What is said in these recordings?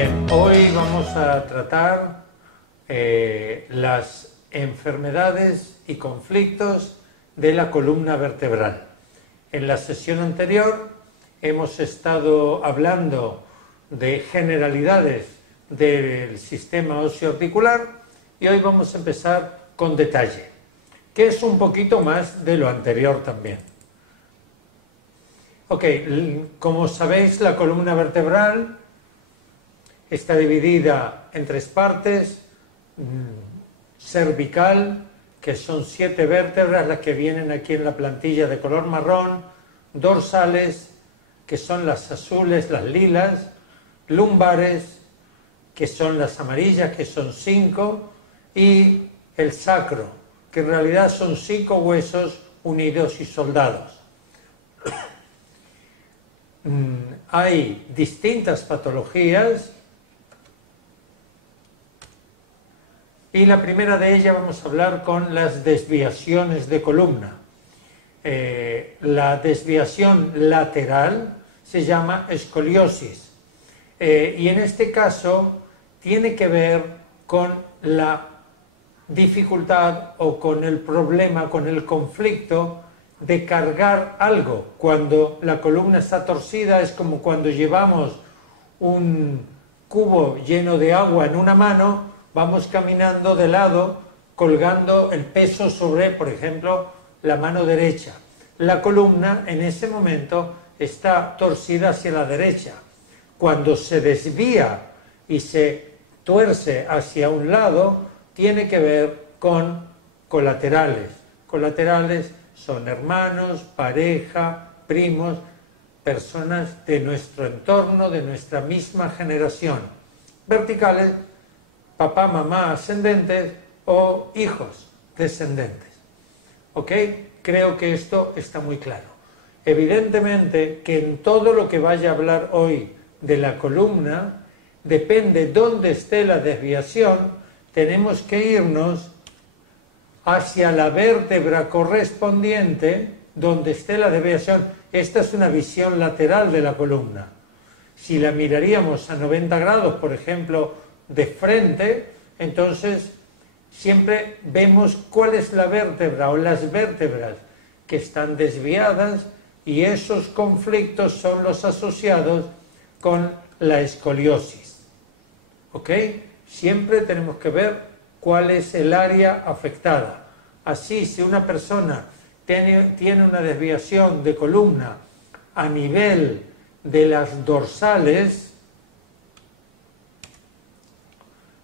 Bien, hoy vamos a tratar las enfermedades y conflictos de la columna vertebral. En la sesión anterior hemos estado hablando de generalidades del sistema óseo articular y hoy vamos a empezar con detalle, que es un poquito más de lo anterior también. Ok, como sabéis, la columna vertebral está dividida en tres partes: cervical, que son 7 vértebras, las que vienen aquí en la plantilla de color marrón; dorsales, que son las azules, las lilas; lumbares, que son las amarillas, que son 5; y el sacro, que en realidad son 5 huesos unidos y soldados. Hay distintas patologías y la primera de ellas vamos a hablar con las desviaciones de columna. La desviación lateral se llama escoliosis y en este caso tiene que ver con la dificultad o con el problema, con el conflicto de cargar algo. Cuando la columna está torcida es como cuando llevamos un cubo lleno de agua en una mano, vamos caminando de lado colgando el peso sobre, por ejemplo, la mano derecha. La columna en ese momento está torcida hacia la derecha. Cuando se desvía y se tuerce hacia un lado, tiene que ver con colaterales. Colaterales son hermanos, pareja, primos, personas de nuestro entorno, de nuestra misma generación. Verticales, papá, mamá, ascendentes, o hijos descendentes. ¿Ok? Creo que esto está muy claro. Evidentemente que en todo lo que vaya a hablar hoy de la columna, depende dónde esté la desviación, tenemos que irnos hacia la vértebra correspondiente donde esté la desviación. Esta es una visión lateral de la columna. Si la miraríamos a 90 grados, por ejemplo, de frente, entonces siempre vemos cuál es la vértebra o las vértebras que están desviadas, y esos conflictos son los asociados con la escoliosis. ¿Ok? Siempre tenemos que ver cuál es el área afectada. Así, si una persona tiene una desviación de columna a nivel de las dorsales,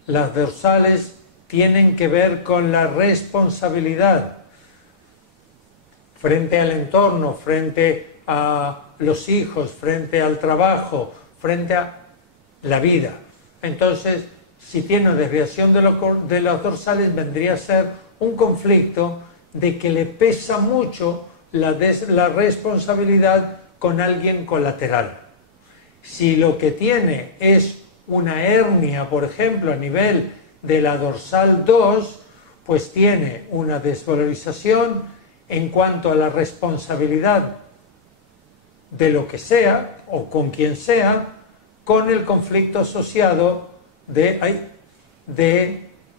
las dorsales tienen que ver con la responsabilidad frente al entorno, frente a los hijos, frente al trabajo, frente a la vida. Entonces, si tiene una desviación de las dorsales, vendría a ser un conflicto de que le pesa mucho la responsabilidad con alguien colateral. Si lo que tiene es una hernia, por ejemplo, a nivel de la dorsal 2, pues tiene una desvalorización en cuanto a la responsabilidad de lo que sea o con quien sea, con el conflicto asociado de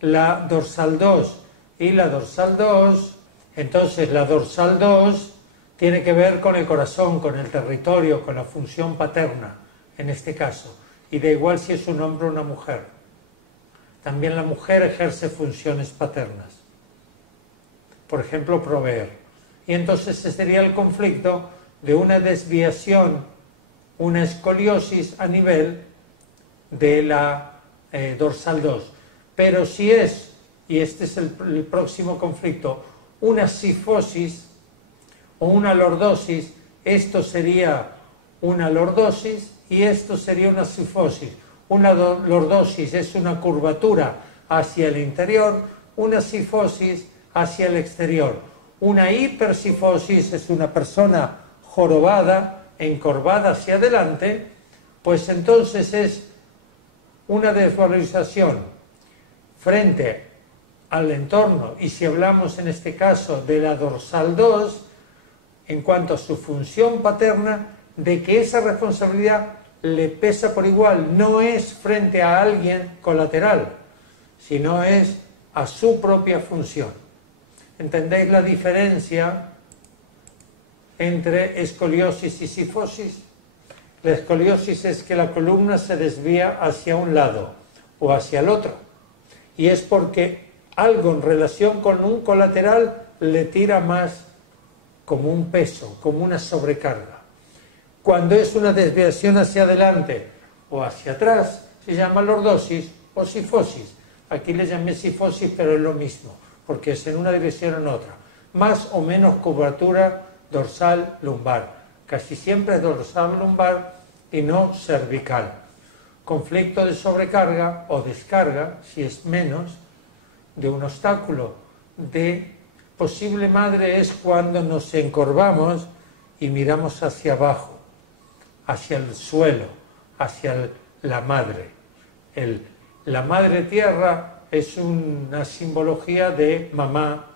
la dorsal 2. Y la dorsal 2, entonces la dorsal 2 tiene que ver con el corazón, con el territorio, con la función paterna, en este caso. Y da igual si es un hombre o una mujer. También la mujer ejerce funciones paternas. Por ejemplo, proveer. Y entonces ese sería el conflicto de una desviación, una escoliosis a nivel de la dorsal 2. Pero si es, y este es el próximo conflicto, una cifosis o una lordosis, esto sería una lordosis y esto sería una cifosis. Una lordosis es una curvatura hacia el interior, una cifosis hacia el exterior. Una hipercifosis es una persona jorobada, encorvada hacia adelante, pues entonces es una desvalorización frente al entorno. Y si hablamos en este caso de la dorsal 2, en cuanto a su función paterna, de que esa responsabilidad le pesa por igual, no es frente a alguien colateral, sino es a su propia función. ¿Entendéis la diferencia entre escoliosis y cifosis? La escoliosis es que la columna se desvía hacia un lado o hacia el otro, y es porque algo en relación con un colateral le tira más como un peso, como una sobrecarga. Cuando es una desviación hacia adelante o hacia atrás, se llama lordosis o cifosis. Aquí le llamé cifosis, pero es lo mismo, porque es en una dirección o en otra. Más o menos curvatura dorsal lumbar. Casi siempre es dorsal lumbar y no cervical. Conflicto de sobrecarga o descarga, si es menos, de un obstáculo. De posible madre es cuando nos encorvamos y miramos hacia abajo, hacia el suelo, hacia la madre. La madre tierra es una simbología de mamá,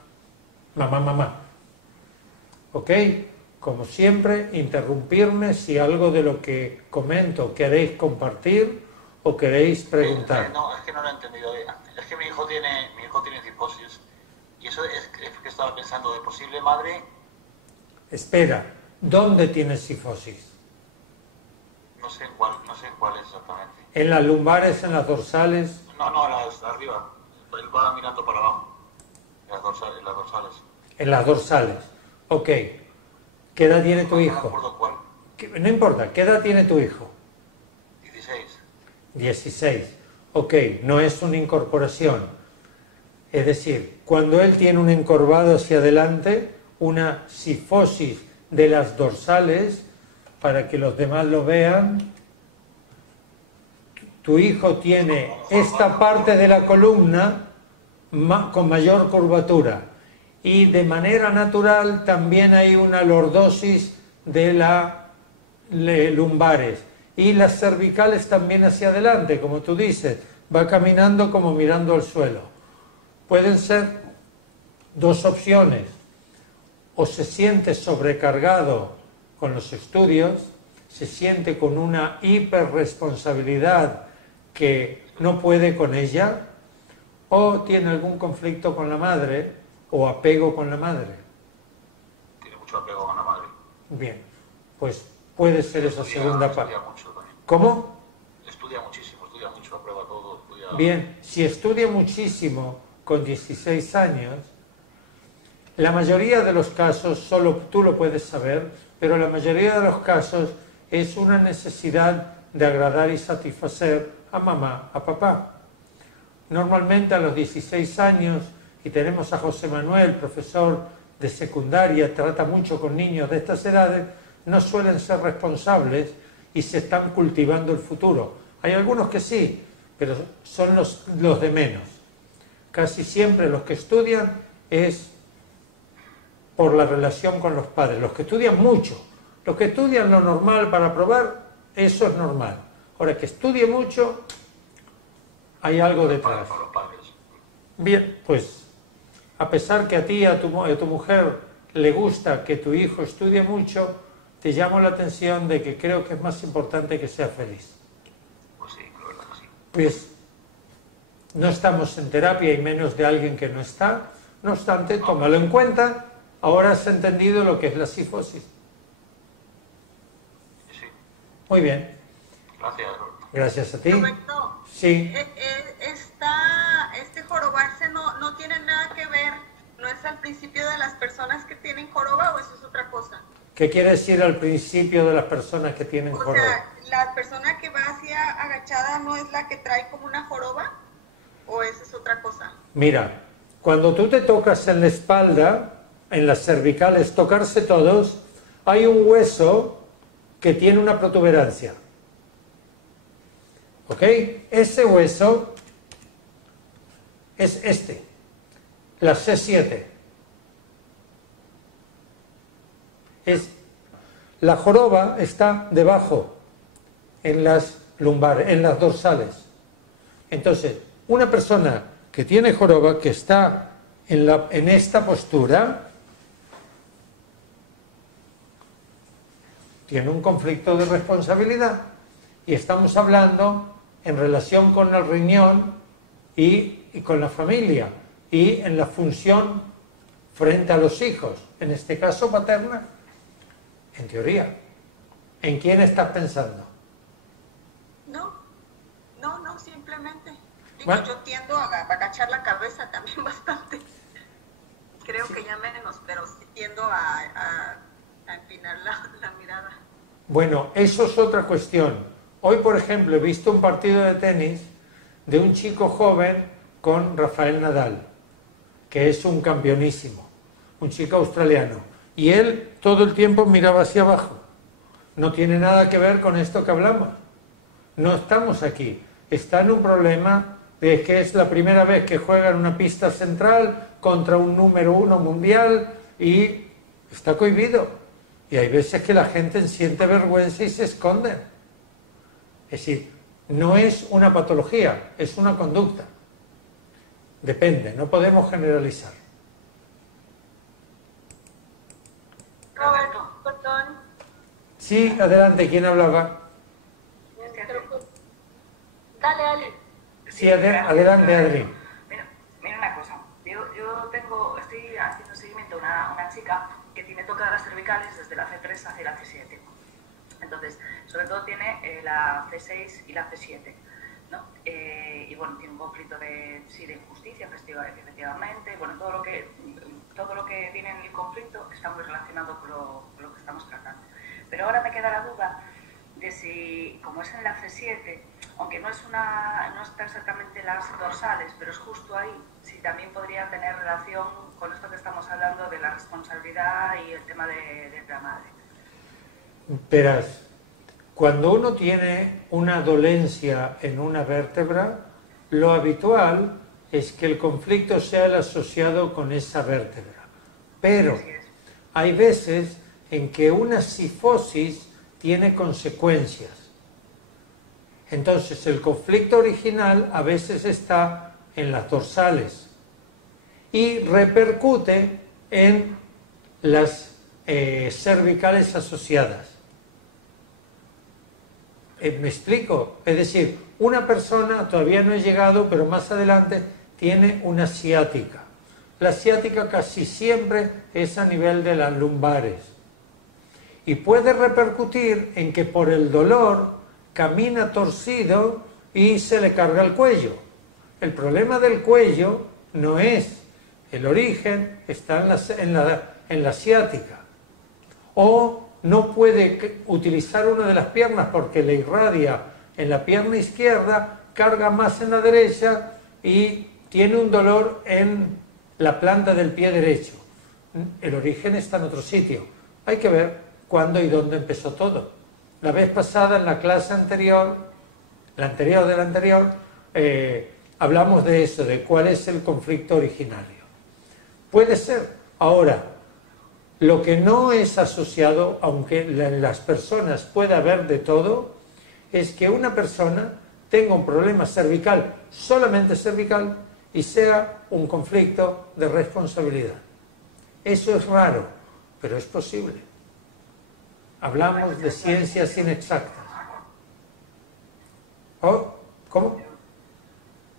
mamá, mamá. ¿Ok? Como siempre, interrumpirme si algo de lo que comento queréis compartir o queréis preguntar. No, es que no lo he entendido bien. Es que mi hijo tiene cifosis y eso es que estaba pensando de posible madre. Espera, ¿dónde tienes cifosis? No sé en cuál es exactamente. ¿En las lumbares, en las dorsales? No, arriba. Él va mirando para abajo. En las dorsales. En las dorsales. Ok. ¿Qué edad tiene tu hijo? No me acuerdo cuál. No importa, ¿qué edad tiene tu hijo? 16. 16. Ok, no es una incorporación. Es decir, cuando él tiene un encorvado hacia adelante, una cifosis de las dorsales, para que los demás lo vean, tu hijo tiene esta parte de la columna con mayor curvatura. Y de manera natural también hay una lordosis de las lumbares. Y las cervicales también hacia adelante, como tú dices, va caminando como mirando al suelo. Pueden ser dos opciones: o se siente sobrecargado con los estudios, se siente con una hiperresponsabilidad que no puede con ella, o tiene algún conflicto con la madre o apego con la madre. Tiene mucho apego con la madre. Bien, pues puede ser esa segunda parte. ¿Cómo? Estudia mucho, aprueba todo. Bien, si estudia muchísimo con 16 años, la mayoría de los casos, solo tú lo puedes saber, pero la mayoría de los casos es una necesidad de agradar y satisfacer a mamá, a papá. Normalmente a los 16 años, y tenemos a José Manuel, profesor de secundaria, trata mucho con niños de estas edades, no suelen ser responsables y se están cultivando el futuro. Hay algunos que sí, pero son los de menos. Casi siempre los que estudian es por la relación con los padres. Los que estudian mucho, los que estudian lo normal para aprobar, eso es normal. Ahora, que estudie mucho, hay algo detrás. Bien, pues a pesar que a ti y a tu mujer le gusta que tu hijo estudie mucho, te llamo la atención de que creo que es más importante que sea feliz. Pues sí, la verdad que sí. Pues no estamos en terapia y menos de alguien que no está. No obstante, tómalo en cuenta. Ahora has entendido lo que es la cifosis. Sí. Muy bien. Gracias. Gracias a ti. Roberto, Sí. Este jorobarse no tiene nada que ver, no es al principio de las personas que tienen joroba, o eso es otra cosa. ¿Qué quiere decir al principio de las personas que tienen joroba? O sea, ¿la persona que va hacia agachada no es la que trae como una joroba? ¿O esa es otra cosa? Mira, cuando tú te tocas en la espalda, en las cervicales, tocarse todos, hay un hueso que tiene una protuberancia. ¿Ok? Ese hueso es este, la C7. La joroba está debajo, en las lumbares, en las dorsales. Entonces, una persona que tiene joroba, que está en esta postura, tiene un conflicto de responsabilidad. Y estamos hablando en relación con el riñón y con la familia y en la función frente a los hijos, en este caso paterna, en teoría. ¿En quién estás pensando? No, simplemente. Digo, Bueno. yo tiendo a agachar la cabeza también bastante. Creo que ya menos, pero sí tiendo a empinar la mirada. Bueno, eso es otra cuestión. Hoy, por ejemplo, he visto un partido de tenis de un chico joven con Rafael Nadal, que es un campeonísimo, un chico australiano. Y él todo el tiempo miraba hacia abajo. No tiene nada que ver con esto que hablamos. No estamos aquí. Está en un problema de que es la primera vez que juega en una pista central contra un número 1 mundial y está cohibido. Y hay veces que la gente siente vergüenza y se esconde. Es decir, no es una patología, es una conducta. Depende, no podemos generalizar. Roberto, perdón. Sí, adelante, ¿quién hablaba? Dale, Ali. Sí, adelante, Adri. Mira una cosa, yo estoy haciendo seguimiento a una chica que tiene tocadas las cervicales desde la C3 hacia la C7. Entonces, sobre todo tiene la C6 y la C7, ¿no? Y bueno, tiene un conflicto de injusticia, efectivamente. Bueno, todo lo que tiene en el conflicto está muy relacionado con lo que estamos tratando. Pero ahora me queda la duda de si, como es en la C7, aunque no está exactamente las dorsales, pero es justo ahí, si también podría tener relación con esto que estamos hablando de la responsabilidad y el tema de la madre. Verás, cuando uno tiene una dolencia en una vértebra, lo habitual es que el conflicto sea el asociado con esa vértebra. Pero hay veces en que una cifosis tiene consecuencias. Entonces, el conflicto original a veces está en las dorsales y repercute en las cervicales asociadas. ¿Me explico? Es decir, una persona, todavía no he llegado, pero más adelante, tiene una ciática. La ciática casi siempre es a nivel de las lumbares. Y puede repercutir en que por el dolor camina torcido y se le carga el cuello. El problema del cuello no es el origen, está en la ciática. O no puede utilizar una de las piernas porque le irradia en la pierna izquierda, carga más en la derecha y tiene un dolor en la planta del pie derecho. El origen está en otro sitio. Hay que ver cuándo y dónde empezó todo. La vez pasada, en la clase anterior, la anterior de la anterior, hablamos de eso, de cuál es el conflicto originario. Puede ser. Ahora, lo que no es asociado, aunque en las personas puede haber de todo, es que una persona tenga un problema cervical, solamente cervical, y sea un conflicto de responsabilidad. Eso es raro, pero es posible. Hablamos de ciencias inexactas. ¿Oh? ¿Cómo?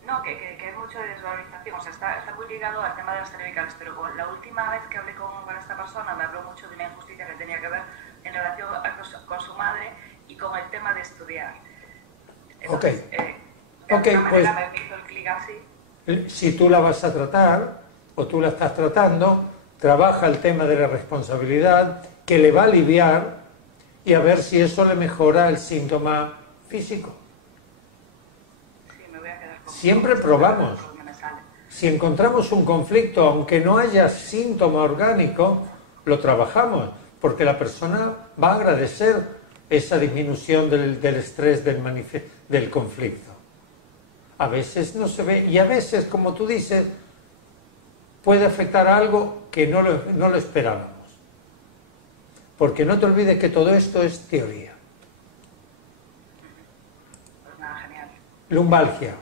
No, que es mucho de desvalorización, o sea, está muy ligado al tema de las cervicales, pero la última vez que hablé con esta persona me habló mucho de una injusticia que tenía que ver en relación con su madre y con el tema de estudiar. Entonces, pues me hizo el clic así. Si tú la vas a tratar, o tú la estás tratando, trabaja el tema de la responsabilidad, que le va a aliviar, y a ver si eso le mejora el síntoma físico. Siempre probamos. Si encontramos un conflicto, aunque no haya síntoma orgánico, lo trabajamos, porque la persona va a agradecer esa disminución del estrés del conflicto. A veces no se ve, y a veces, como tú dices, puede afectar a algo que no lo esperábamos. Porque no te olvides que todo esto es teoría. Lumbalgia.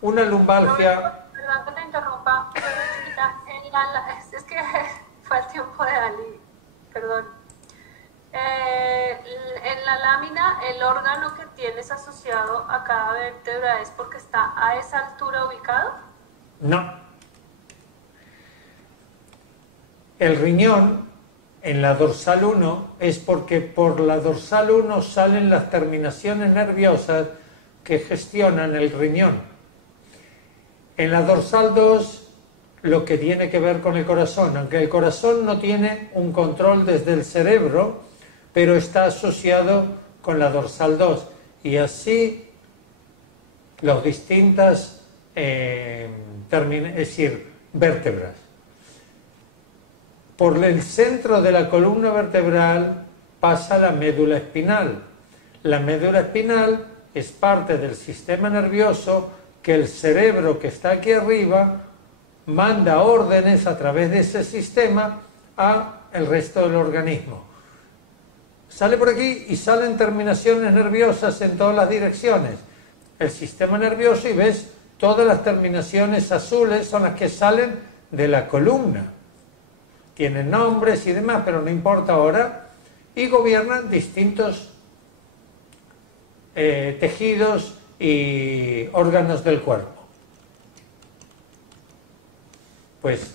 Una lumbalgia... Perdón que te interrumpa, es que fue el tiempo de Ali, perdón. En la lámina, el órgano que tiene esa a cada vértebra es porque está a esa altura ubicado? No. El riñón en la dorsal 1 es porque por la dorsal 1 salen las terminaciones nerviosas que gestionan el riñón. En la dorsal 2 lo que tiene que ver con el corazón, aunque el corazón no tiene un control desde el cerebro, pero está asociado con la dorsal 2 y así las distintas vértebras. Por el centro de la columna vertebral pasa la médula espinal. La médula espinal es parte del sistema nervioso que el cerebro que está aquí arriba manda órdenes a través de ese sistema al resto del organismo. Sale por aquí y salen terminaciones nerviosas en todas las direcciones. El sistema nervioso, y ves, todas las terminaciones azules son las que salen de la columna. Tienen nombres y demás, pero no importa ahora, y gobiernan distintos tejidos y órganos del cuerpo. Pues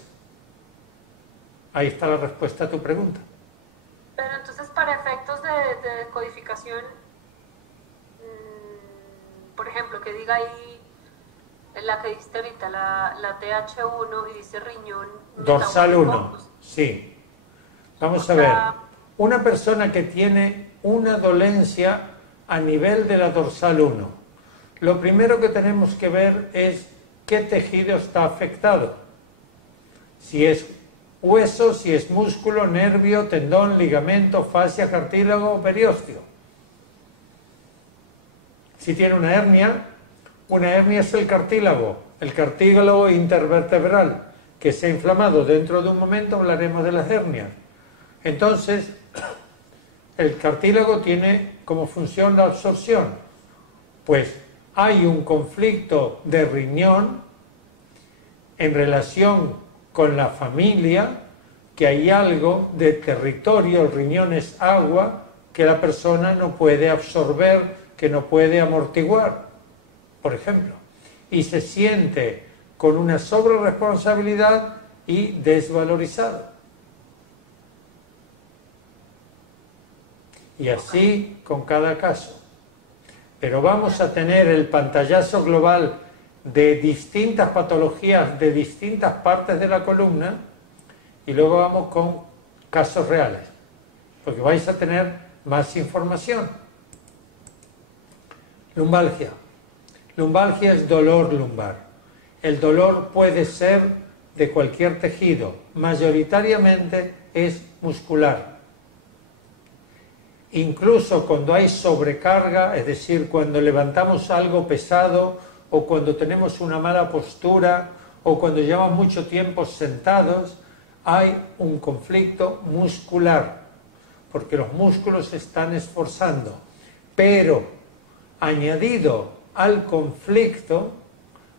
ahí está la respuesta a tu pregunta. Pero entonces, para efectos de codificación, por ejemplo, que diga ahí la que dijiste ahorita, la TH1 y dice riñón Dorsal 1, metabólico, pues, sí. Vamos a ver, una persona que tiene una dolencia a nivel de la dorsal 1, lo primero que tenemos que ver es qué tejido está afectado. Si es hueso, si es músculo, nervio, tendón, ligamento, fascia, cartílago o periósteo. Si tiene una hernia es el cartílago intervertebral, que se ha inflamado. Dentro de un momento hablaremos de las hernias. Entonces, el cartílago tiene como función la absorción. Pues hay un conflicto de riñón en relación con la familia, que hay algo de territorio, el riñón es agua, que la persona no puede absorber, que no puede amortiguar, por ejemplo, y se siente con una sobreresponsabilidad y desvalorizado. Y así con cada caso. Pero vamos a tener el pantallazo global de distintas patologías de distintas partes de la columna y luego vamos con casos reales, porque vais a tener más información. Lumbalgia. Lumbalgia es dolor lumbar. El dolor puede ser de cualquier tejido, mayoritariamente es muscular. Incluso cuando hay sobrecarga, es decir, cuando levantamos algo pesado o cuando tenemos una mala postura o cuando llevamos mucho tiempo sentados, hay un conflicto muscular, porque los músculos se están esforzando. Pero añadido al conflicto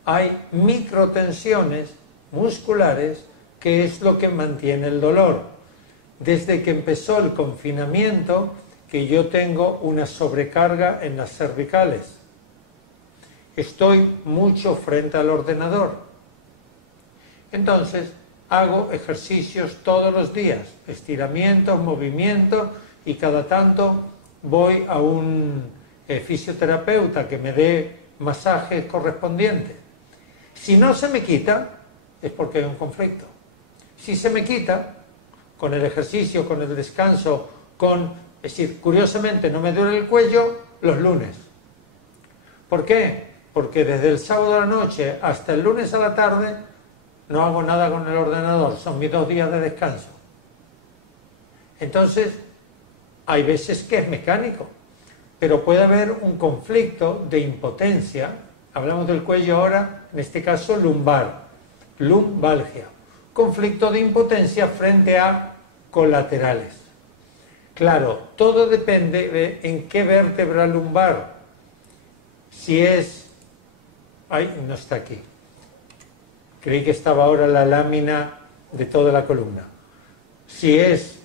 hay microtensiones musculares, que es lo que mantiene el dolor. Desde que empezó el confinamiento, que yo tengo una sobrecarga en las cervicales. Estoy mucho frente al ordenador. Entonces, hago ejercicios todos los días, estiramientos, movimientos, y cada tanto voy a un fisioterapeuta que me dé masajes correspondientes. Si no se me quita, es porque hay un conflicto. Si se me quita, con el ejercicio, con el descanso, es decir, curiosamente no me duele el cuello los lunes. ¿Por qué? Porque desde el sábado a la noche hasta el lunes a la tarde no hago nada con el ordenador, son mis 2 días de descanso. Entonces, hay veces que es mecánico, pero puede haber un conflicto de impotencia. Hablamos del cuello ahora, en este caso lumbar, lumbalgia. Conflicto de impotencia frente a colaterales. Claro, todo depende de en qué vértebra lumbar. Si es... Ay, no está aquí. Creí que estaba ahora la lámina de toda la columna. Si es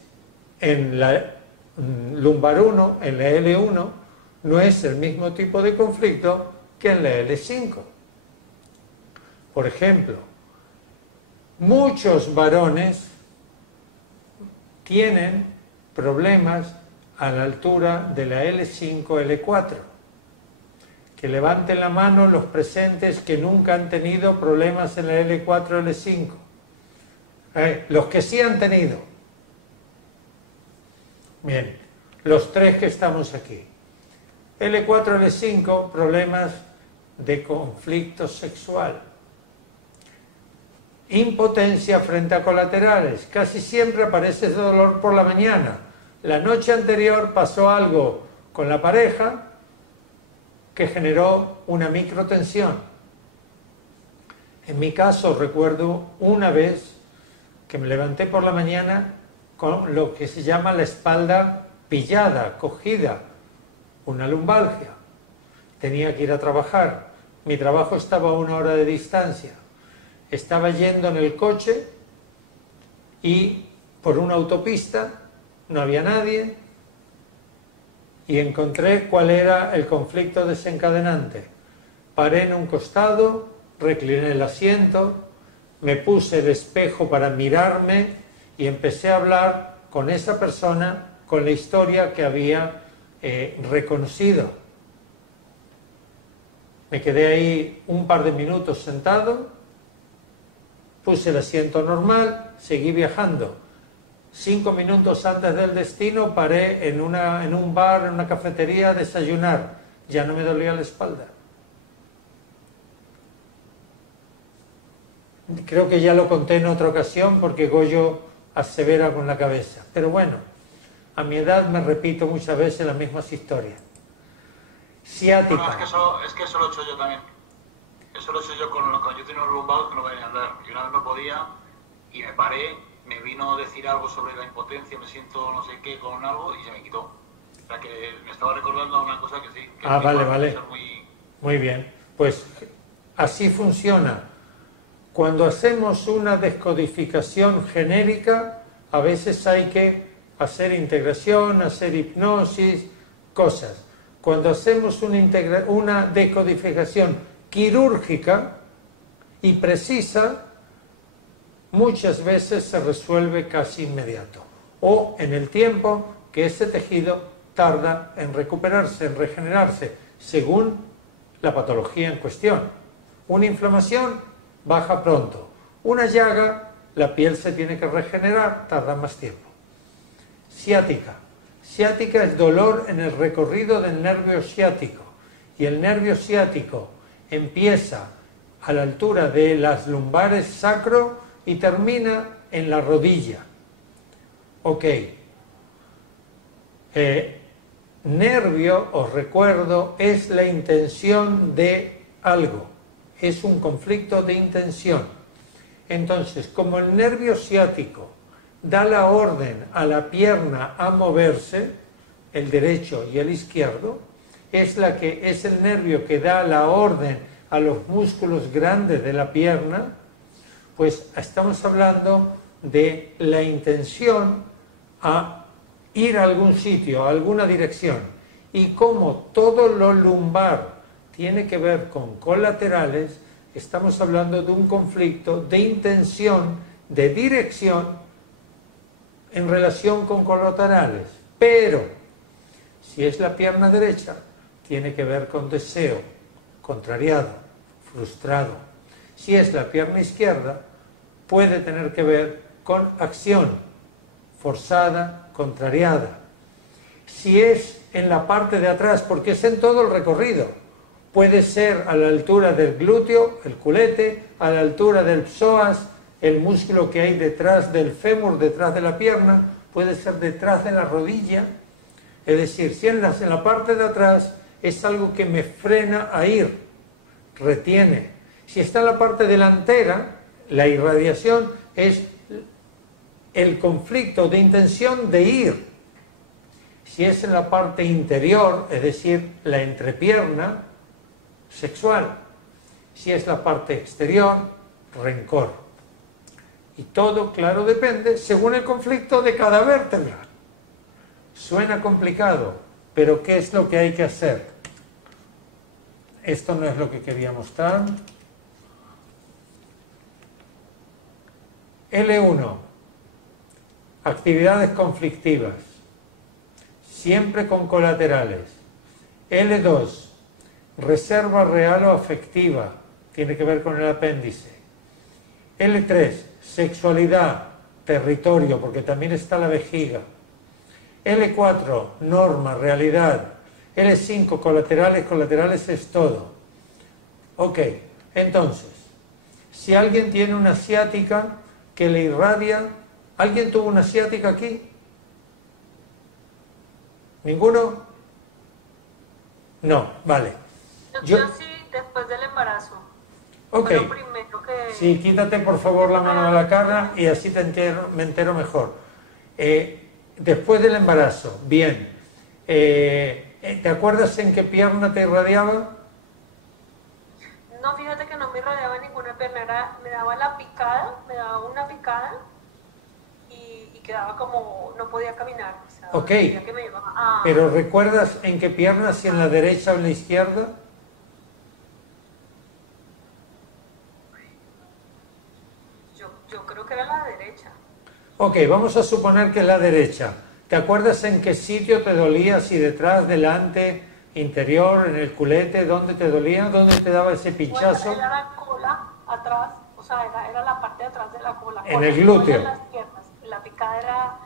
en la lumbar 1, en la L1, no es el mismo tipo de conflicto que en la L5. Por ejemplo, muchos varones tienen problemas a la altura de la L5, L4. Que levanten la mano los presentes que nunca han tenido problemas en la L4, L5. Los que sí han tenido. Bien, los tres que estamos aquí. L4, L5, problemas de conflicto sexual. Impotencia frente a colaterales. Casi siempre aparece ese dolor por la mañana. La noche anterior pasó algo con la pareja que generó una microtensión. En mi caso recuerdo una vez que me levanté por la mañana con lo que se llama la espalda pillada, cogida, una lumbalgia. Tenía que ir a trabajar. Mi trabajo estaba a 1 hora de distancia. Estaba yendo en el coche y por una autopista no había nadie y encontré cuál era el conflicto desencadenante. Paré en un costado, recliné el asiento, me puse el espejo para mirarme y empecé a hablar con esa persona con la historia que había reconocido. Me quedé ahí un par de minutos sentado, puse el asiento normal, seguí viajando. 5 minutos antes del destino paré en un bar, en una cafetería a desayunar. Ya no me dolía la espalda. Creo que ya lo conté en otra ocasión porque Goyo asevera con la cabeza. Pero bueno, a mi edad me repito muchas veces las mismas historias. Ciática. Bueno, es que eso lo he hecho yo también. Eso lo he hecho yo cuando yo tenía un lumbar que no podía andar. Y una vez no podía y me paré, me vino a decir algo sobre la impotencia, me siento no sé qué con algo y se me quitó. O sea que me estaba recordando una cosa que sí. Que vale. Muy bien. Pues así funciona. Cuando hacemos una descodificación genérica, a veces hay que hacer integración, hacer hipnosis, cosas. Cuando hacemos una decodificación quirúrgica y precisa, muchas veces se resuelve casi inmediato. O en el tiempo que ese tejido tarda en recuperarse, en regenerarse, según la patología en cuestión. Una inflamación baja pronto. Una llaga, la piel se tiene que regenerar, tarda más tiempo. Ciática. Ciática es dolor en el recorrido del nervio ciático. Y el nervio ciático empieza a la altura de las lumbares sacro y termina en la rodilla. Ok. Nervio, os recuerdo, es la intención de algo. Es un conflicto de intención. Entonces, como el nervio ciático da la orden a la pierna a moverse, el derecho y el izquierdo, es el nervio que da la orden a los músculos grandes de la pierna, pues estamos hablando de la intención a ir a algún sitio, a alguna dirección. Y como todo lo lumbar tiene que ver con colaterales, estamos hablando de un conflicto de intención, de dirección en relación con colaterales. Pero, si es la pierna derecha, tiene que ver con deseo, contrariado, frustrado. Si es la pierna izquierda, puede tener que ver con acción, forzada, contrariada. Si es en la parte de atrás, porque es en todo el recorrido, puede ser a la altura del glúteo, el culete, a la altura del psoas, el músculo que hay detrás del fémur, detrás de la pierna, puede ser detrás de la rodilla. Es decir, si en la parte de atrás es algo que me frena a ir, retiene. Si está en la parte delantera, la irradiación es el conflicto de intención de ir. Si es en la parte interior, es decir, la entrepierna, sexual. Si es la parte exterior, rencor. Y todo, claro, depende según el conflicto de cada vértebra. Suena complicado, pero ¿qué es lo que hay que hacer? esto no es lo que quería mostrar. L1, actividades conflictivas, siempre con colaterales. L2, reserva real o afectiva, tiene que ver con el apéndice. L3, sexualidad, territorio, porque también está la vejiga. L4, norma, realidad. L5, colaterales, colaterales es todo. Ok, entonces, si alguien tiene una ciática que le irradia, ¿alguien tuvo una ciática aquí? ¿Ninguno? No, vale. Yo sí, después del embarazo. Ok. Fue lo primero que... Sí, quítate por favor la mano de la cara y así me entero mejor. Después del embarazo, bien. ¿Te acuerdas en qué pierna te irradiaba? No, fíjate que no me irradiaba ninguna pierna, me daba la picada, me daba una picada y quedaba como, no podía caminar. O sea, Ok, sentía que me iba a... pero ¿recuerdas en qué pierna, si en la derecha o en la izquierda? Yo creo que era la derecha. Ok, vamos a suponer que es la derecha. ¿Te acuerdas en qué sitio te dolía? Si detrás, delante, interior, en el culete, ¿dónde te dolía? ¿Dónde te daba ese pinchazo? Bueno, era la cola atrás, o sea, era la parte de atrás de la cola. En el glúteo. En las piernas. La picada era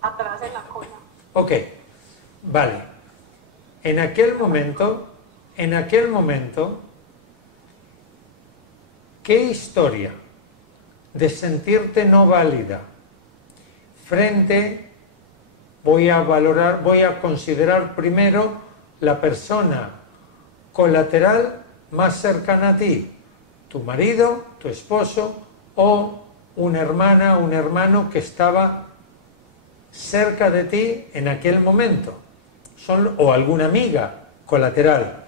atrás en la cola. Ok, vale. En aquel momento, ¿qué historia de sentirte no válida frente, voy a considerar primero la persona colateral más cercana a ti, tu marido, tu esposo o una hermana, un hermano que estaba cerca de ti en aquel momento, o alguna amiga colateral?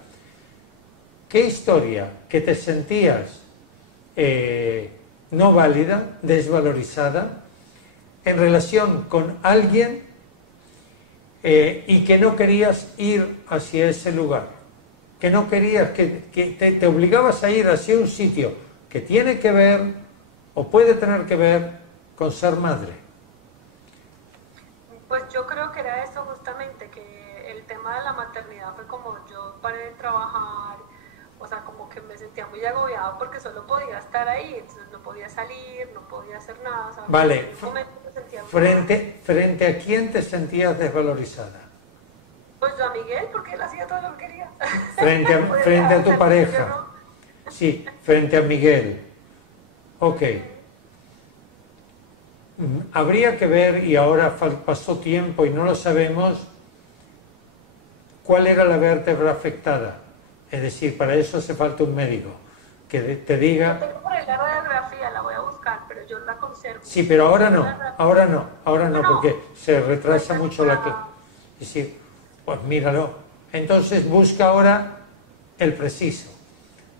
¿Qué historia que te sentías no válida, desvalorizada, en relación con alguien y que no querías ir hacia ese lugar? Que no querías, que te obligabas a ir hacia un sitio que tiene que ver o puede tener que ver con ser madre. Pues yo creo que era eso justamente, que el tema de la maternidad fue como yo paré de trabajar, o sea, como que me sentía muy agobiada porque solo podía estar ahí, entonces no podía salir, no podía hacer nada. O sea, Vale, en un momento me sentía muy frente a quién te sentías desvalorizada. Pues yo a Miguel, porque él hacía todo lo que quería. Frente a tu pareja. Sí, frente a Miguel. Ok. Habría que ver, y ahora pasó tiempo y no lo sabemos, cuál era la vértebra afectada. Es decir, para eso hace falta un médico que te diga... Yo tengo por ahí la radiografía, la voy a buscar, pero yo la conservo. Sí, pero ahora no, porque se retrasa mucho la clase. Es decir, pues míralo. Entonces busca ahora el preciso.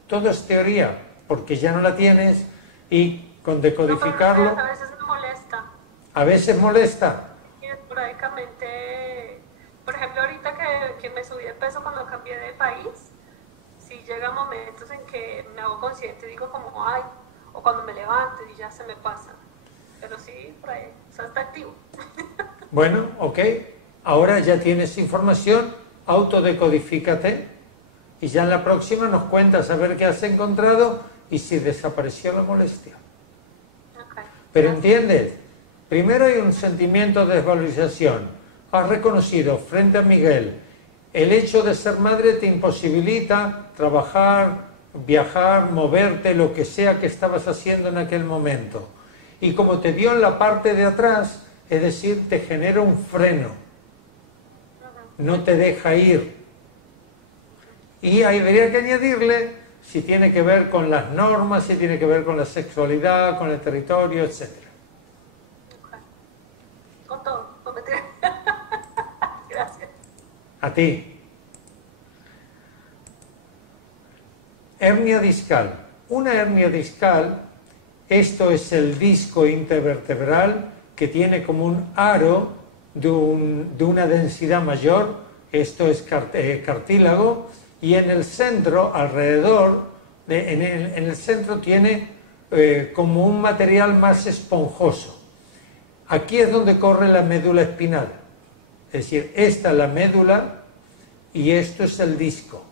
Todo es teoría, porque ya no la tienes y con decodificarlo... No, a veces me molesta. A veces molesta. Y esporádicamente, por ejemplo, ahorita que me subí de peso cuando cambié de país, si llega momentos en que me hago consciente y digo como, ay, o cuando me levanto y ya se me pasa. Pero sí, por ahí, o sea, está activo. Bueno, ok. Ahora ya tienes información, autodecodifícate y ya en la próxima nos cuentas a ver qué has encontrado y si desapareció la molestia. Okay. Pero ¿entiendes? Primero hay un sentimiento de desvalorización. Has reconocido frente a Miguel, el hecho de ser madre te imposibilita trabajar, viajar, moverte, lo que sea que estabas haciendo en aquel momento. Y como te dio en la parte de atrás, es decir, te genera un freno. No te deja ir. Y habría que añadirle si tiene que ver con las normas, si tiene que ver con la sexualidad, con el territorio, etc. Okay. Con todo, no me tiré. Gracias. A ti. Hernia discal. Una hernia discal, esto es el disco intervertebral que tiene como un aro de una densidad mayor, esto es cartílago, y en el centro, alrededor, en el centro tiene como un material más esponjoso. Aquí es donde corre la médula espinal. Es decir, esta es la médula y esto es el disco,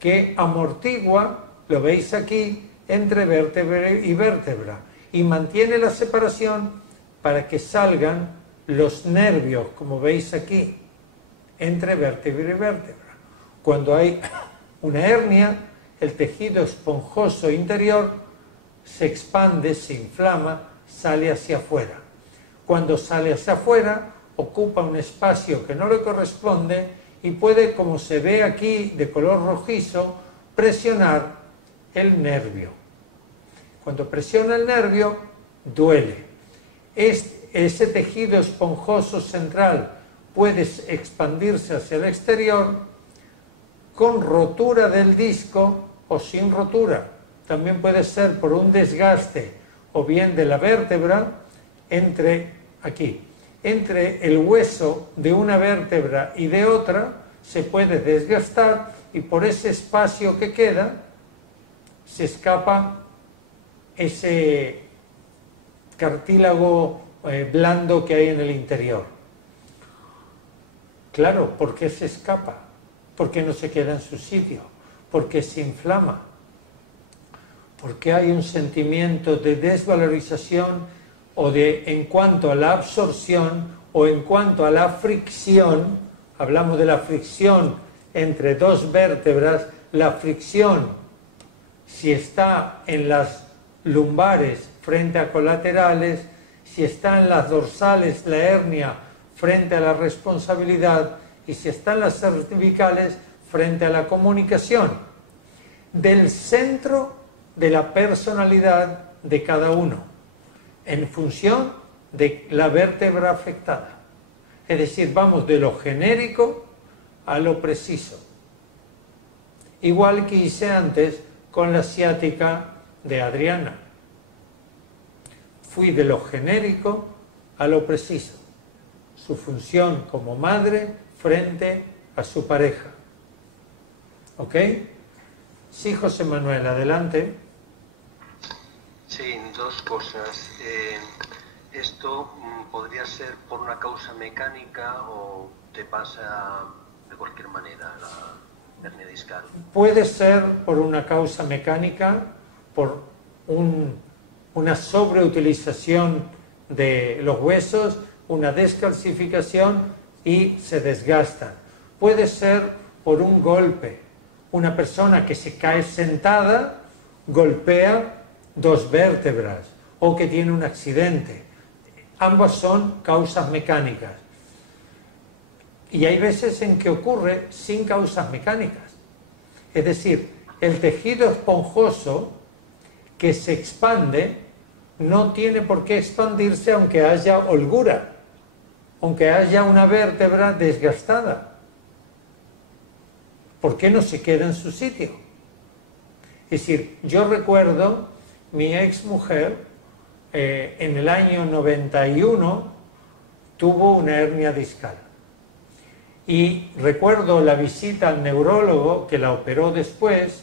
que amortigua, lo veis aquí, entre vértebra y vértebra, y mantiene la separación para que salgan los nervios, como veis aquí, entre vértebra y vértebra. Cuando hay una hernia, el tejido esponjoso interior se expande, se inflama, sale hacia afuera. Cuando sale hacia afuera, ocupa un espacio que no le corresponde y puede, como se ve aquí de color rojizo, presionar el nervio. Cuando presiona el nervio, duele. Ese tejido esponjoso central puede expandirse hacia el exterior con rotura del disco o sin rotura. También puede ser por un desgaste o bien de la vértebra entre el hueso de una vértebra y de otra, se puede desgastar y por ese espacio que queda se escapa ese cartílago blando que hay en el interior. Claro, ¿por qué se escapa? ¿Por qué no se queda en su sitio? ¿Por qué se inflama? Porque hay un sentimiento de desvalorización en cuanto a la absorción o en cuanto a la fricción. Hablamos de la fricción entre dos vértebras. La fricción, si está en las lumbares frente a colaterales, si está en las dorsales, la hernia frente a la responsabilidad, y si está en las cervicales frente a la comunicación, del centro de la personalidad de cada uno, en función de la vértebra afectada. Es decir, vamos de lo genérico a lo preciso. Igual que hice antes con la ciática de Adriana. Fui de lo genérico a lo preciso. Su función como madre frente a su pareja. ¿Ok? Sí, José Manuel, adelante. Sí, dos cosas. ¿Esto podría ser por una causa mecánica o te pasa de cualquier manera la hernia discal? Puede ser por una causa mecánica, por una sobreutilización de los huesos, una descalcificación y se desgastan. Puede ser por un golpe. Una persona que se cae sentada golpea dos vértebras o que tiene un accidente. Ambas son causas mecánicas. Y hay veces en que ocurre sin causas mecánicas. Es decir, el tejido esponjoso que se expande no tiene por qué expandirse aunque haya holgura, aunque haya una vértebra desgastada. ¿Por qué no se queda en su sitio? Es decir, yo recuerdo mi ex mujer en el año 91 tuvo una hernia discal. Y recuerdo la visita al neurólogo que la operó después,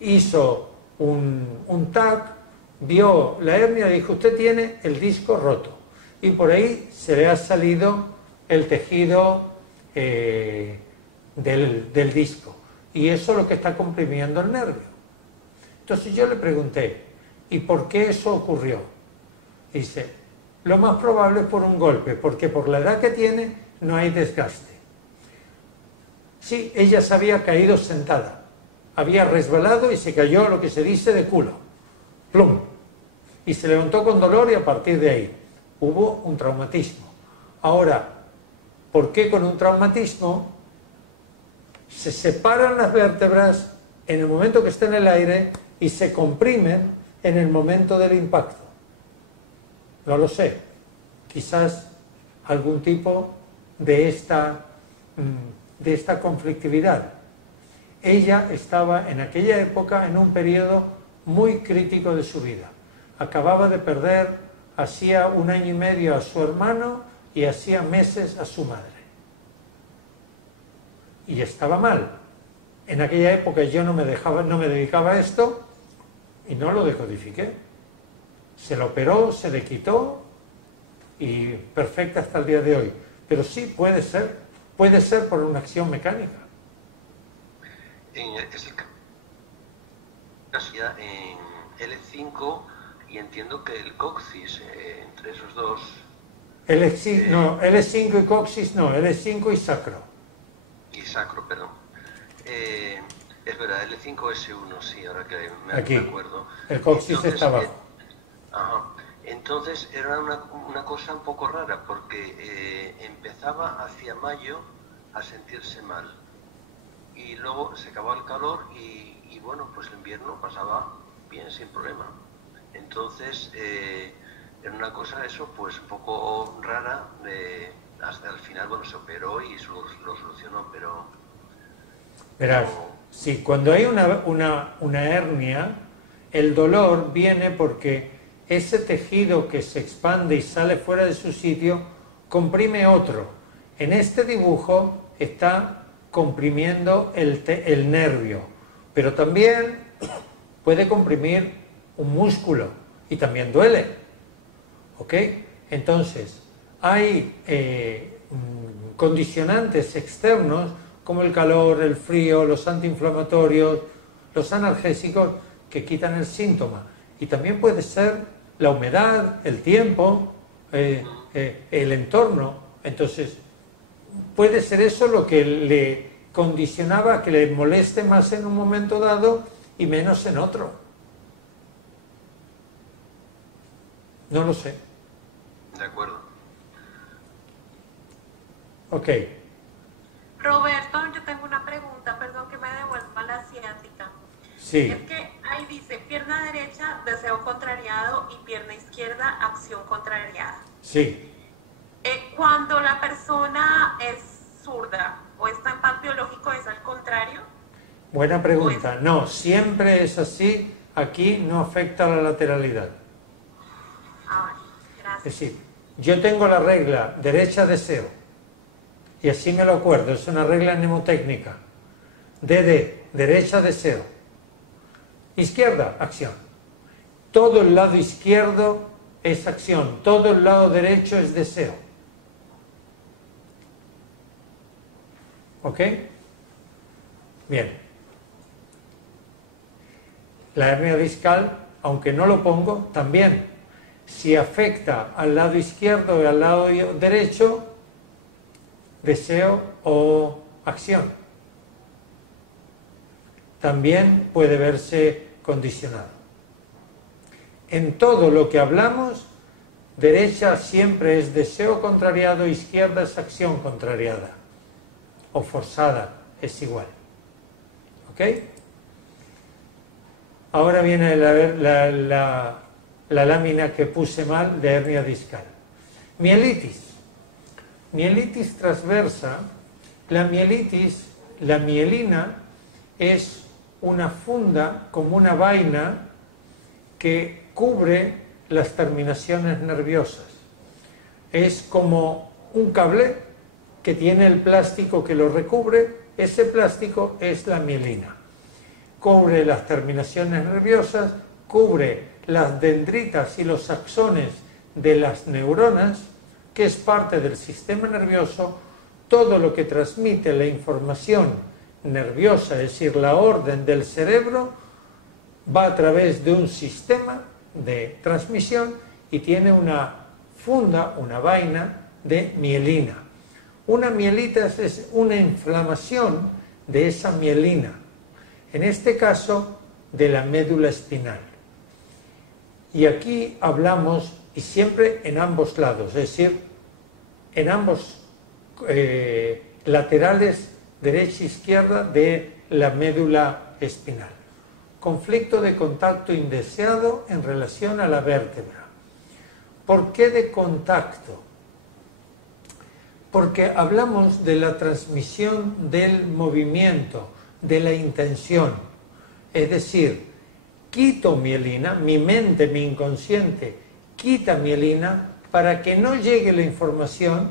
hizo un TAC, vio la hernia y dijo: usted tiene el disco roto. Y por ahí se le ha salido el tejido del disco. Y eso es lo que está comprimiendo el nervio. Entonces yo le pregunté: ¿y por qué eso ocurrió? Dice: lo más probable es por un golpe, porque por la edad que tiene no hay desgaste. Sí, ella se había caído sentada, había resbalado y se cayó, lo que se dice, de culo. ¡Plum! Y se levantó con dolor y a partir de ahí hubo un traumatismo. Ahora, ¿por qué con un traumatismo se separan las vértebras en el momento que está en el aire y se comprimen en el momento del impacto? No lo sé. Quizás algún tipo de esta conflictividad. Ella estaba en aquella época en un periodo muy crítico de su vida. Acababa de perder hacía 1 año y medio a su hermano y hacía meses a su madre. Y estaba mal. En aquella época yo no me dedicaba a esto y no lo decodifiqué. Se lo operó, se le quitó y perfecta hasta el día de hoy. Pero sí puede ser por una acción mecánica. Es el caso ya en L5 y entiendo que el coxis, entre esos dos... No, L5 y coxis no, L5 y sacro. Y sacro, perdón. Es verdad, L5 S1, sí, ahora que Aquí, me acuerdo. el coxis Entonces, está abajo. Ajá. Entonces era una cosa un poco rara porque empezaba hacia mayo a sentirse mal y luego se acababa el calor y bueno, pues el invierno pasaba bien, sin problema. Entonces era una cosa eso pues un poco rara, hasta el final, bueno, se operó y lo solucionó, pero... Verás, sí, cuando hay una hernia, el dolor viene porque ese tejido que se expande y sale fuera de su sitio comprime otro. En este dibujo está comprimiendo el nervio, pero también puede comprimir un músculo y también duele. ¿Ok? Entonces, hay condicionantes externos como el calor, el frío, los antiinflamatorios, los analgésicos que quitan el síntoma. Y también puede ser la humedad, el tiempo, el entorno. Entonces, puede ser eso lo que le condicionaba a que le moleste más en un momento dado y menos en otro. No lo sé. De acuerdo. Ok. Roberto, yo tengo una pregunta, perdón que me devuelva a la asiática. Sí. Es que ahí dice pierna derecha, deseo contrariado y pierna izquierda, acción contrariada. Sí. Cuando la persona es zurda o está en paz biológico, ¿es al contrario? Buena pregunta. No, siempre es así. Aquí no afecta la lateralidad. Ah, gracias. Es decir, yo tengo la regla derecha deseo. Y así me lo acuerdo. Es una regla mnemotécnica. DD, derecha deseo. Izquierda, acción. Todo el lado izquierdo es acción. Todo el lado derecho es deseo. ¿Ok? Bien. La hernia discal, aunque no lo pongo, también, si afecta al lado izquierdo y al lado derecho, deseo o acción. También puede verse condicionado. En todo lo que hablamos, derecha siempre es deseo contrariado, izquierda es acción contrariada. O forzada, es igual. ¿Ok? Ahora viene la lámina que puse mal de hernia discal. Mielitis. Mielitis transversa. La mielitis, la mielina, es una funda como una vaina que cubre las terminaciones nerviosas. Es como un cable que tiene el plástico que lo recubre. Ese plástico es la mielina. Cubre las terminaciones nerviosas, cubre las dendritas y los axones de las neuronas, que es parte del sistema nervioso. Todo lo que transmite la información nerviosa, es decir, la orden del cerebro, va a través de un sistema de transmisión y tiene una funda, una vaina de mielina. Una mielitis es una inflamación de esa mielina, en este caso de la médula espinal. Y aquí hablamos, y siempre en ambos lados, es decir, en ambos laterales, derecha e izquierda, de la médula espinal. Conflicto de contacto indeseado en relación a la vértebra. ¿Por qué de contacto? Porque hablamos de la transmisión del movimiento, de la intención. Es decir, quito mielina, mi mente, mi inconsciente, quita mielina para que no llegue la información,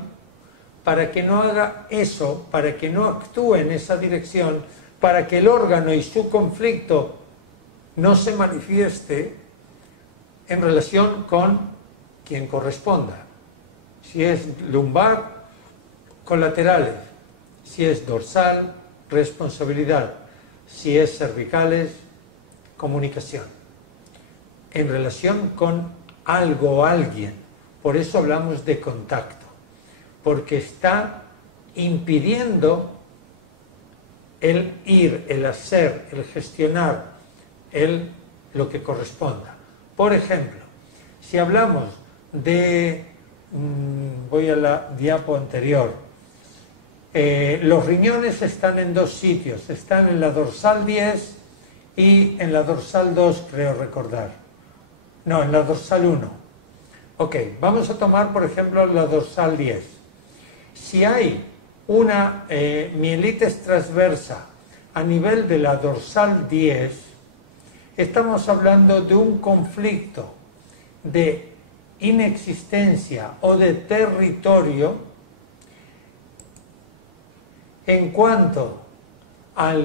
para que no haga eso, para que no actúe en esa dirección, para que el órgano y su conflicto no se manifieste en relación con quien corresponda. Si es lumbar, colaterales. Si es dorsal, responsabilidad. Si es cervicales, comunicación. En relación con algo o alguien. Por eso hablamos de contacto. Porque está impidiendo el ir, el hacer, el gestionar, lo que corresponda. Por ejemplo, si hablamos de, voy a la diapo anterior, los riñones están en dos sitios, están en la dorsal 10 y en la dorsal 2, creo recordar. No, en la dorsal 1. Ok, vamos a tomar por ejemplo la dorsal 10. Si hay una mielitis transversa a nivel de la dorsal 10, estamos hablando de un conflicto de inexistencia o de territorio en cuanto a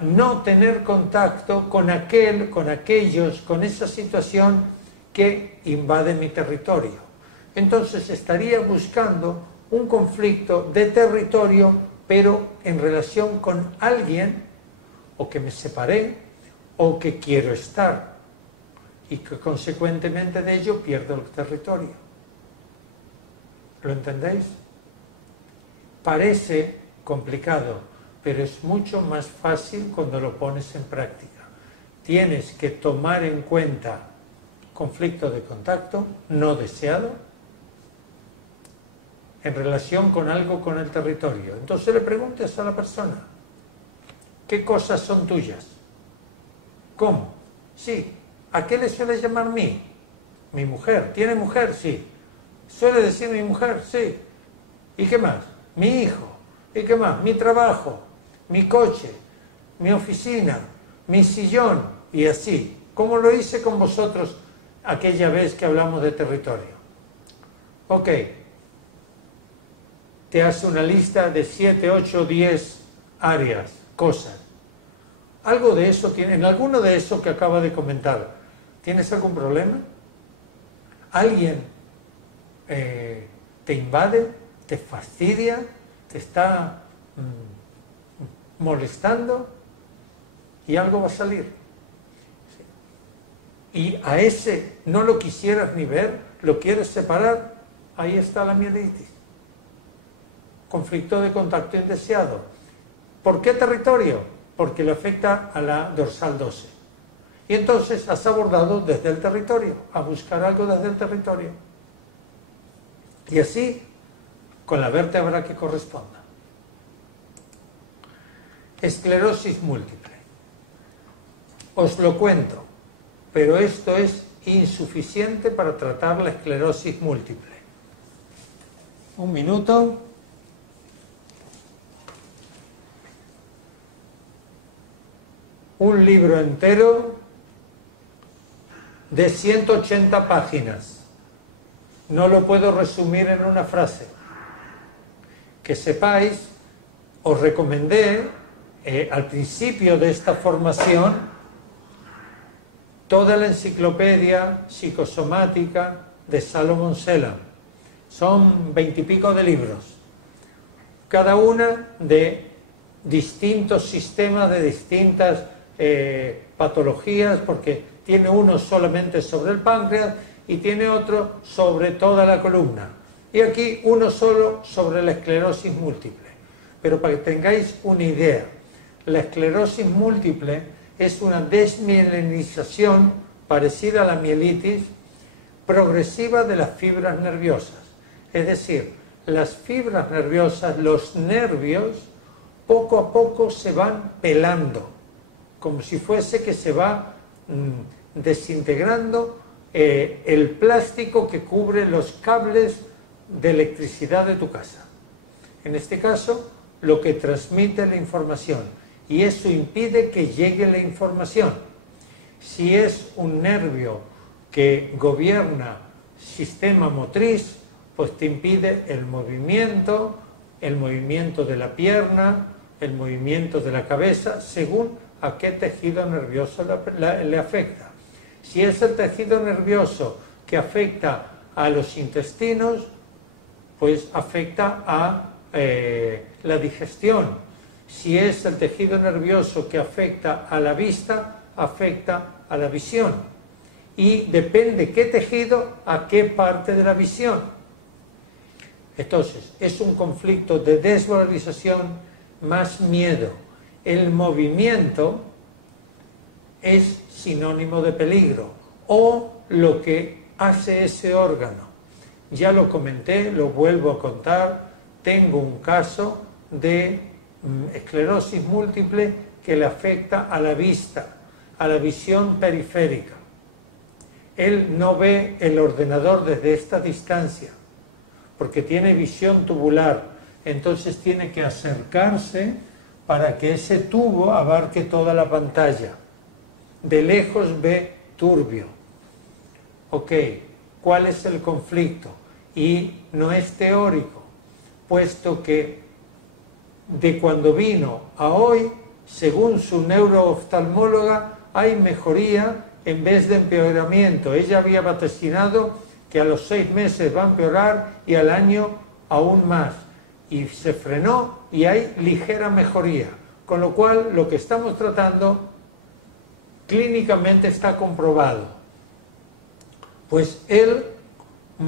no tener contacto con aquellos, con esa situación que invade mi territorio. Entonces estaría buscando un conflicto de territorio, pero en relación con alguien, o que me separé, o que quiero estar, y que consecuentemente de ello pierdo el territorio. ¿Lo entendéis? Parece complicado, pero es mucho más fácil cuando lo pones en práctica. Tienes que tomar en cuenta conflicto de contacto no deseado en relación con algo con el territorio. Entonces le preguntes a la persona, ¿qué cosas son tuyas? ¿Cómo? Sí. ¿A qué le suele llamar mí? Mi mujer. ¿Tiene mujer? Sí. ¿Suele decir mi mujer? Sí. ¿Y qué más? Mi hijo. ¿Y qué más? Mi trabajo, mi coche, mi oficina, mi sillón, y así. Como lo hice con vosotros aquella vez que hablamos de territorio. Ok. Te hace una lista de 7, 8, 10 áreas, cosas. Algo de eso tiene, en alguno de eso que acaba de comentar, ¿tienes algún problema? ¿Alguien te invade, te fastidia, te está molestando? Y algo va a salir. Y a ese no lo quisieras ni ver, lo quieres separar, ahí está la mielitis. Conflicto de contacto indeseado. ¿Por qué territorio? Porque le afecta a la dorsal 12. Y entonces has abordado desde el territorio, a buscar algo desde el territorio. Y así, con la vértebra que corresponda. Esclerosis múltiple. Os lo cuento, pero esto es insuficiente para tratar la esclerosis múltiple. Un minuto. Un libro entero de 180 páginas. No lo puedo resumir en una frase. Que sepáis, os recomendé al principio de esta formación toda la enciclopedia psicosomática de Salomón Selam. Son 20 y pico de libros. Cada una de distintos sistemas, de distintas patologías, porque tiene uno solamente sobre el páncreas y tiene otro sobre toda la columna. Y aquí uno solo sobre la esclerosis múltiple. Pero para que tengáis una idea, la esclerosis múltiple es una desmielinización parecida a la mielitis progresiva de las fibras nerviosas. Es decir, las fibras nerviosas, los nervios, poco a poco se van pelando, como si fuese que se va desintegrando el plástico que cubre los cables de electricidad de tu casa. En este caso, lo que transmite la información, y eso impide que llegue la información. Si es un nervio que gobierna sistema motriz, pues te impide el movimiento de la pierna, el movimiento de la cabeza según a qué tejido nervioso le afecta. Si es el tejido nervioso que afecta a los intestinos, pues afecta a la digestión. Si es el tejido nervioso que afecta a la vista, afecta a la visión. Y depende qué tejido, a qué parte de la visión. Entonces, es un conflicto de desvalorización más miedo. El movimiento es sinónimo de peligro, o lo que hace ese órgano. Ya lo comenté, lo vuelvo a contar. Tengo un caso de esclerosis múltiple que le afecta a la vista, a la visión periférica. Él no ve el ordenador desde esta distancia, porque tiene visión tubular, entonces tiene que acercarse para que ese tubo abarque toda la pantalla. De lejos ve turbio. Ok, ¿cuál es el conflicto? Y no es teórico, puesto que de cuando vino a hoy, según su neurooftalmóloga, hay mejoría en vez de empeoramiento. Ella había vaticinado que a los 6 meses va a empeorar y al año aún más. Y se frenó y hay ligera mejoría. Con lo cual, lo que estamos tratando clínicamente está comprobado. Pues él,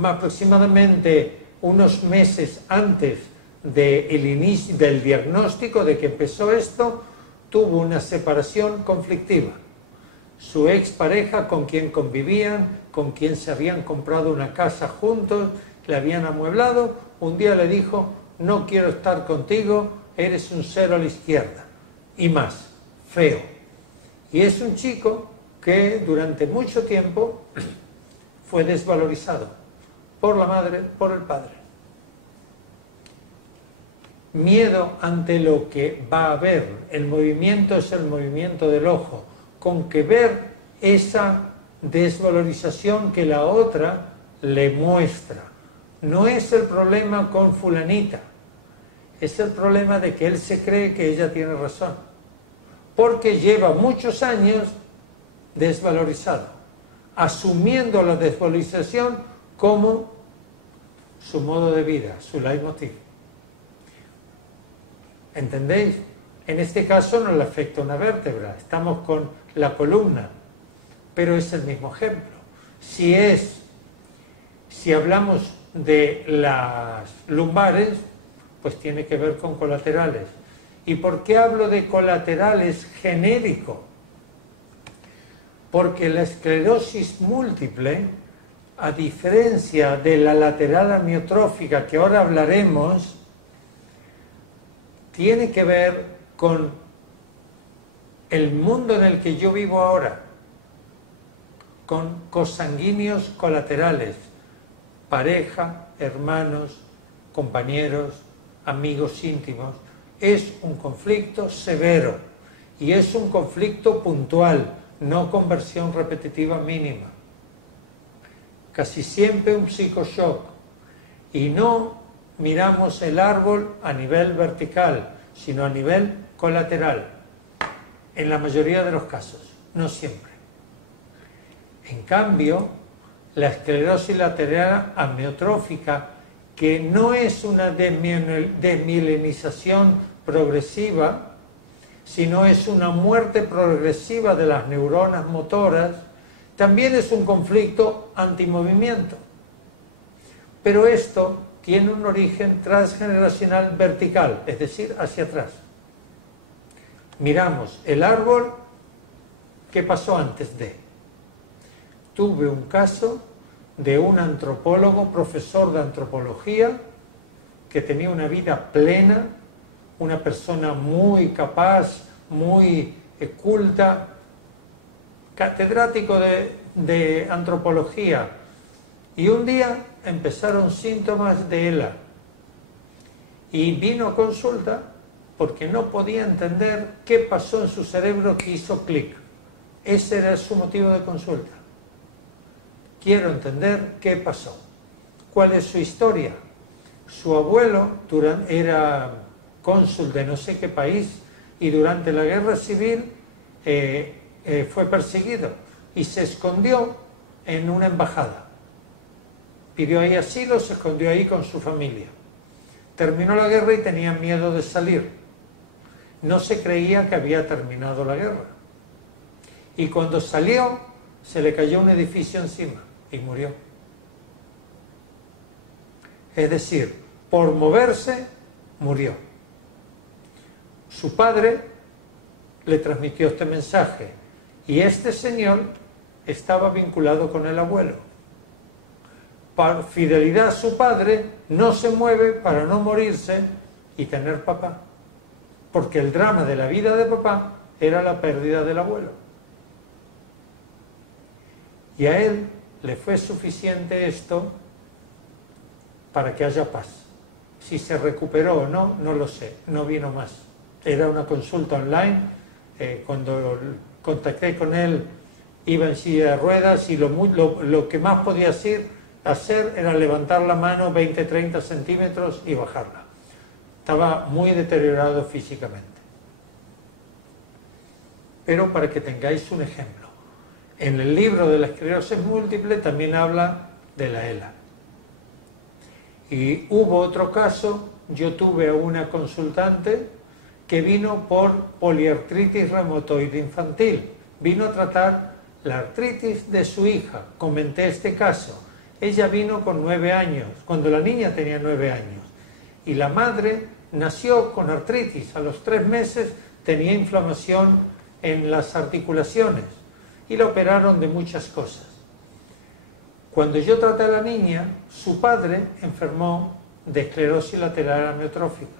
aproximadamente unos meses antes del inicio del diagnóstico de que empezó esto, tuvo una separación conflictiva. Su expareja, con quien convivían, con quien se habían comprado una casa juntos, le habían amueblado, un día le dijo: no quiero estar contigo, eres un cero a la izquierda. Y más, feo. Y es un chico que durante mucho tiempo fue desvalorizado por la madre, por el padre. Miedo ante lo que va a haber. El movimiento es el movimiento del ojo. Con que ver esa desvalorización que la otra le muestra. No es el problema con fulanita, es el problema de que él se cree que ella tiene razón, porque lleva muchos años desvalorizado, asumiendo la desvalorización como su modo de vida, su leitmotiv. ¿Entendéis? En este caso no le afecta una vértebra, estamos con la columna, pero es el mismo ejemplo. Si hablamos de las lumbares, pues tiene que ver con colaterales. ¿Y por qué hablo de colaterales genérico? Porque la esclerosis múltiple, a diferencia de la lateral amiotrófica que ahora hablaremos, tiene que ver con el mundo en el que yo vivo ahora, con cosanguíneos colaterales, pareja, hermanos, compañeros, amigos íntimos. Es un conflicto severo y es un conflicto puntual, no conversión repetitiva mínima. Casi siempre un psicoshock, y no miramos el árbol a nivel vertical, sino a nivel colateral, en la mayoría de los casos, no siempre. En cambio, la esclerosis lateral amiotrófica, que no es una desmielinización progresiva, sino es una muerte progresiva de las neuronas motoras, también es un conflicto antimovimiento. Pero esto tiene un origen transgeneracional vertical, es decir, hacia atrás. Miramos el árbol, ¿qué pasó antes de? Tuve un caso de un antropólogo, profesor de antropología, que tenía una vida plena, una persona muy capaz, muy culta, catedrático de antropología, y un día empezaron síntomas de ELA y vino a consulta porque no podía entender qué pasó en su cerebro que hizo clic. Ese era su motivo de consulta. Quiero entender qué pasó. ¿Cuál es su historia? Su abuelo era cónsul de no sé qué país, y durante la guerra civil fue perseguido y se escondió en una embajada. Pidió ahí asilo, se escondió ahí con su familia. Terminó la guerra y tenía miedo de salir. No se creía que había terminado la guerra. Y cuando salió, se le cayó un edificio encima y murió. Es decir, por moverse, murió. Su padre le transmitió este mensaje y este señor estaba vinculado con el abuelo. Por fidelidad a su padre, no se mueve para no morirse y tener papá. Porque el drama de la vida de papá era la pérdida del abuelo. Y a él le fue suficiente esto para que haya paz. Si se recuperó o no, no lo sé, no vino más. Era una consulta online, cuando contacté con él iba en silla de ruedas y lo que más podía hacer era levantar la mano 20-30 centímetros y bajarla. Estaba muy deteriorado físicamente. Pero para que tengáis un ejemplo, en el libro de la esclerosis múltiple también habla de la ELA. Y hubo otro caso, yo tuve a una consultante que vino por poliartritis reumatoide infantil. Vino a tratar la artritis de su hija. Comenté este caso. Ella vino con 9 años, cuando la niña tenía 9 años. Y la madre nació con artritis. A los 3 meses tenía inflamación en las articulaciones. Y la operaron de muchas cosas. Cuando yo traté a la niña, su padre enfermó de esclerosis lateral amiotrófica.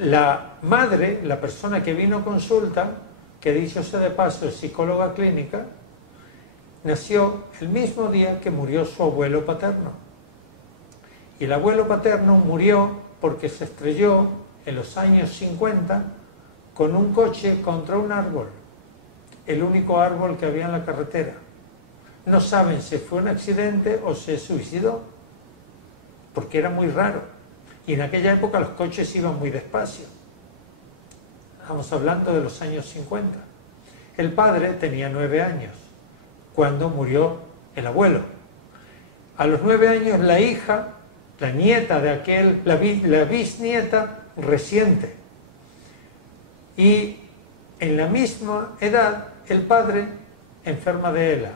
La madre, la persona que vino a consulta, que dicho sea de paso es psicóloga clínica, nació el mismo día que murió su abuelo paterno. Y el abuelo paterno murió porque se estrelló en los años 50 con un coche contra un árbol, el único árbol que había en la carretera. No saben si fue un accidente o se suicidó, porque era muy raro. Y en aquella época los coches iban muy despacio. Estamos hablando de los años 50. El padre tenía 9 años cuando murió el abuelo. A los 9 años la hija, la nieta de aquel, la bisnieta reciente. Y en la misma edad el padre enferma de ELA.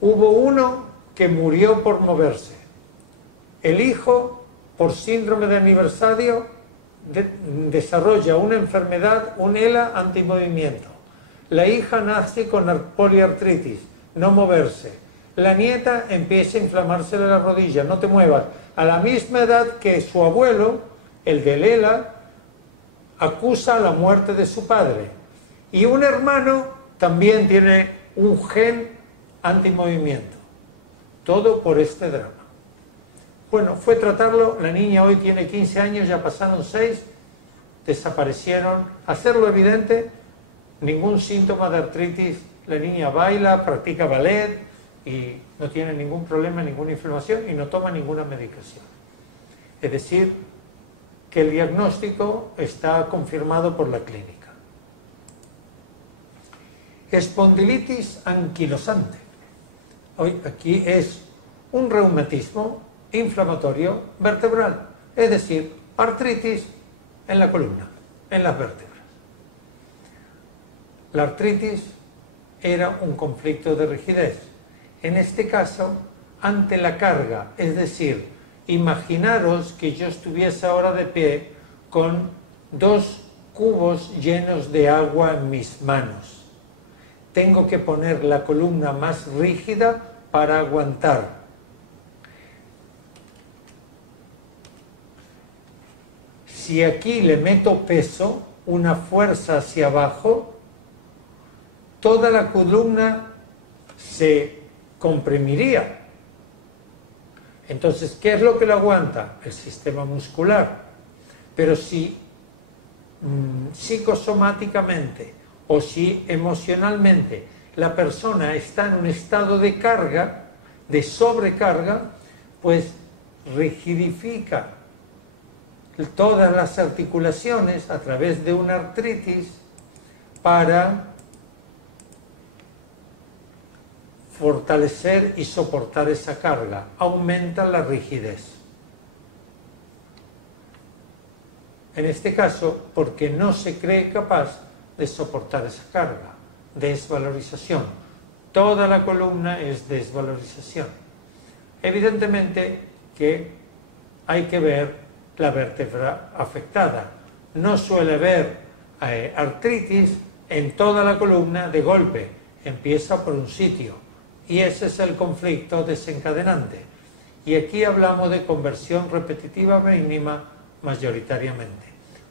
Hubo uno que murió por moverse. El hijo, por síndrome de aniversario, desarrolla una enfermedad, un ELA antimovimiento. La hija nace con poliartritis, no moverse. La nieta empieza a inflamarse de la rodilla, no te muevas. A la misma edad que su abuelo, el del ELA, acusa la muerte de su padre. Y un hermano también tiene un gen antimovimiento. Todo por este drama. Bueno, fue tratarlo, la niña hoy tiene 15 años, ya pasaron 6, desaparecieron. Hacerlo evidente, ningún síntoma de artritis, la niña baila, practica ballet y no tiene ningún problema, ninguna inflamación y no toma ninguna medicación. Es decir, que el diagnóstico está confirmado por la clínica. Espondilitis anquilosante. Hoy aquí es un reumatismo inflamatorio vertebral, es decir, artritis en la columna, en las vértebras. La artritis era un conflicto de rigidez. En este caso, ante la carga, es decir, imaginaros que yo estuviese ahora de pie con 2 cubos llenos de agua en mis manos. Tengo que poner la columna más rígida para aguantar. Si aquí le meto peso, una fuerza hacia abajo, toda la columna se comprimiría. Entonces, ¿qué es lo que lo aguanta? El sistema muscular. Pero si psicosomáticamente o si emocionalmente la persona está en un estado de carga, de sobrecarga, pues rigidifica todas las articulaciones a través de una artritis para fortalecer y soportar esa carga, aumenta la rigidez. En este caso, porque no se cree capaz de soportar esa carga, desvalorización. Toda la columna es desvalorización. Evidentemente que hay que ver la vértebra afectada. No suele haber artritis en toda la columna de golpe, empieza por un sitio y ese es el conflicto desencadenante. Y aquí hablamos de conversión repetitiva mínima mayoritariamente,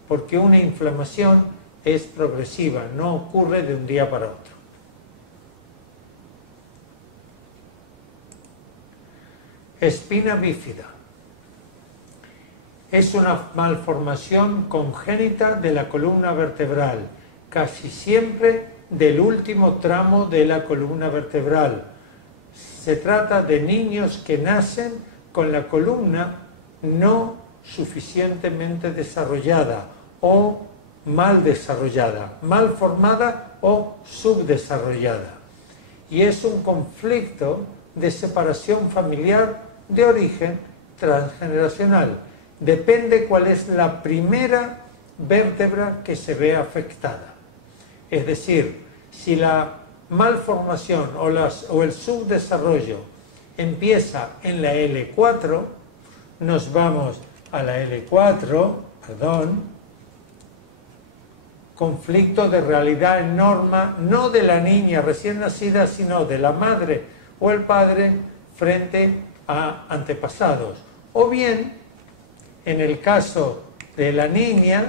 porque una inflamación es progresiva, no ocurre de un día para otro. Espina bífida. Es una malformación congénita de la columna vertebral, casi siempre del último tramo de la columna vertebral. Se trata de niños que nacen con la columna no suficientemente desarrollada o mal desarrollada, mal formada o subdesarrollada. Y es un conflicto de separación familiar de origen transgeneracional. Depende cuál es la primera vértebra que se ve afectada. Es decir, si la malformación o el subdesarrollo empieza en la L4, nos vamos a la L4, conflicto de realidad en norma, no de la niña recién nacida, sino de la madre o el padre frente a antepasados. O bien, en el caso de la niña,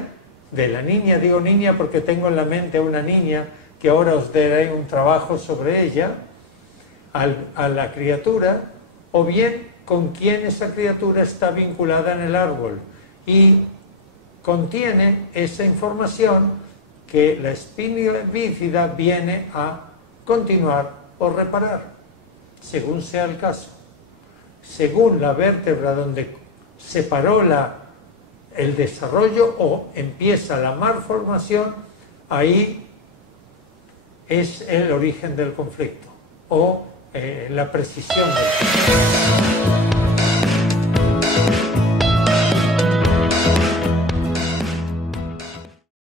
digo niña porque tengo en la mente a una niña que ahora os daré un trabajo sobre ella, a la criatura, o bien con quién esa criatura está vinculada en el árbol y contiene esa información que la espina bífida viene a continuar o reparar, según sea el caso. Según la vértebra donde se paró el desarrollo o empieza la malformación, ahí es el origen del conflicto o la precisión del conflicto.